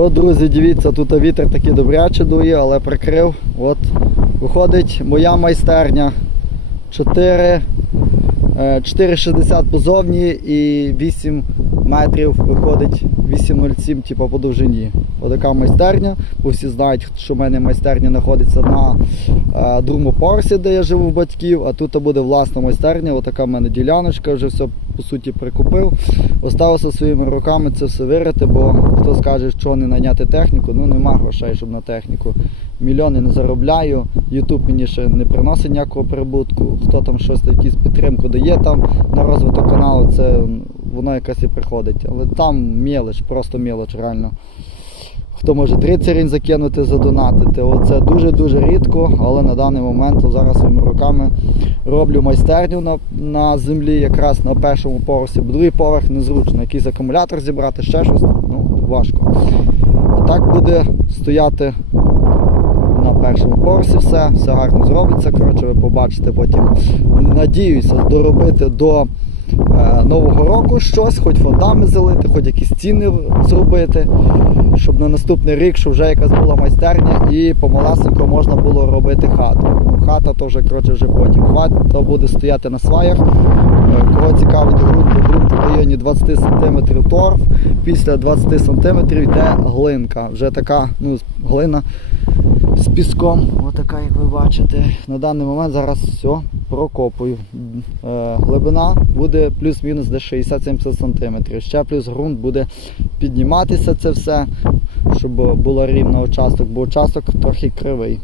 От, друзі, дивіться, тут вітер такий добряче дує, але прикрив. От виходить моя майстерня. 4, е, 4,60 позовні і 8 метрів виходить 8,07 типу, по довжині. Отака майстерня. Всі знають, що в мене майстерня знаходиться на е, другому поверсі, де я живу в батьків, а тут буде власна майстерня. Отака в мене діляночка, вже все по суті прикупив. Оставився своїми руками це все вирити, бо хто скаже, що не наняти техніку, ну нема грошей, щоб на техніку. Мільйони не заробляю. Ютуб мені ще не приносить ніякого прибутку. Хто там щось якусь підтримку дає там на розвиток каналу, це воно якось і приходить. Але там мелоч, просто мелоч реально. Хто може 30 гривень закинути, задонатити. Оце дуже-дуже рідко, але на даний момент зараз своїми руками роблю майстерню на, на землі, якраз на першому поверсі, другий поверх незручно. Якийсь акумулятор зібрати, ще щось, ну, важко. А так буде стояти на першому поверсі все, все гарно зробиться. Коротше, ви побачите потім. Надіюся доробити до Нового року щось, хоч фондами залити, хоч якісь ціни зробити, щоб на наступний рік, щоб вже якась була майстерня і помалесенько можна було робити хату. Ну, хата то вже, коротше, вже потім. Хата буде стояти на сваях. Е, Кого цікавить ґрунт, то ґрунт в районі 20 см торф. Після 20 см йде глинка. Вже така ну, глина з піском. Отака, як ви бачите. На даний момент зараз все прокопую. Е, глибина буде плюс-мінус десь 60-70 см. Ще плюс ґрунт буде підніматися це все, щоб була рівна участок, бо участок трохи кривий.